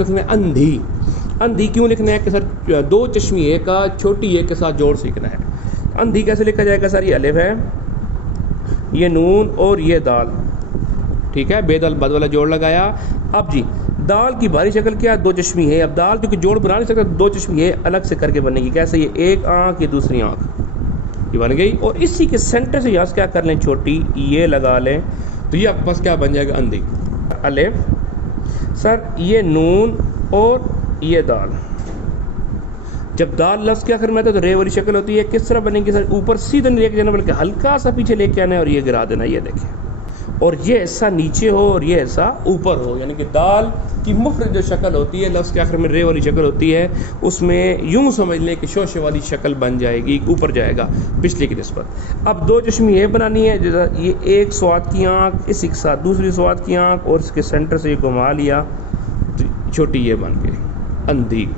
हम लिखने अंधी। अंधी क्यों लिखना है कि सर दो चश्मी ए का छोटी ए के साथ जोड़ सीखना है। अंधी कैसे लिखा जाएगा सर, ये अलिफ है, ये नून और ये दाल, ठीक है, बेदल बद वाला जोड़ लगाया। अब जी दाल की बाहरी शक्ल क्या है, दो चश्मी है। अब दाल क्योंकि जोड़ बना नहीं सकता, दो चश्मी है अलग से करके बनेगी। कैसे, ये एक आँख, ये दूसरी आँख, ये बन गई। और इसी के सेंटर से यहाँ से क्या कर लें, छोटी ये लगा लें, तो ये आपके पास क्या बन जाएगा, अंधी। अलिफ सर, ये नून और ये दाल। जब दाल लफ्ज़ के आखिर में आता है तो रे वाली शक्ल होती है। किस तरह बनेगी सर, ऊपर सीधे नहीं लेके जाना बल्कि हल्का सा पीछे लेके आना है और ये गिरा देना, ये देखें। और ये हिस्सा नीचे हो और ये हिस्सा ऊपर हो, यानी कि दाल की मुफ्रद जो शक्ल होती है, लफ्ज़ के आखिर में रे वाली शक्ल होती है, उसमें यूँ समझ लें कि शोशे वाली शक्ल बन जाएगी, ऊपर जाएगा पिछले की निस्बत। अब दो चश्मी ये बनानी है, जैसा ये एक स्वाद की आँख, इसी के साथ दूसरी स्वाद की आँख, और इसके सेंटर से ये घुमा लिया, छोटी ये बन गई अंधी।